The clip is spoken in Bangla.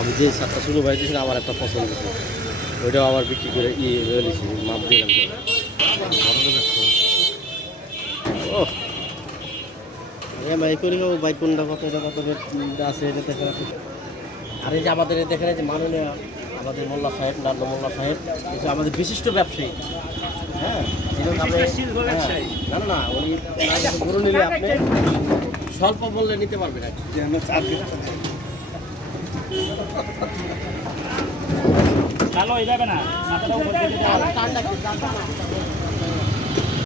আমি যে সাতটা শুরু হয়ে দিয়েছিলাম আমার একটা পছন্দ ছিল, ওইটাও আবার বিক্রি করে বলেছি মাপ দিলাম। ও ভাই করি ভাই কোনটা কত আছে এটা দেখেন। আর এই যে আমাদের দেখেন যে মাননীয় আমাদের মোল্লা সাহেব, নান্দ মোল্লা সাহেব, কিন্তু আমাদের বিশিষ্ট ব্যবসায়ী। হ্যাঁ না না, উনি গরু নিলে আপনি স্বল্প মূল্যে নিতে পারবেন আর কি। ভালো হয়ে যাবে না।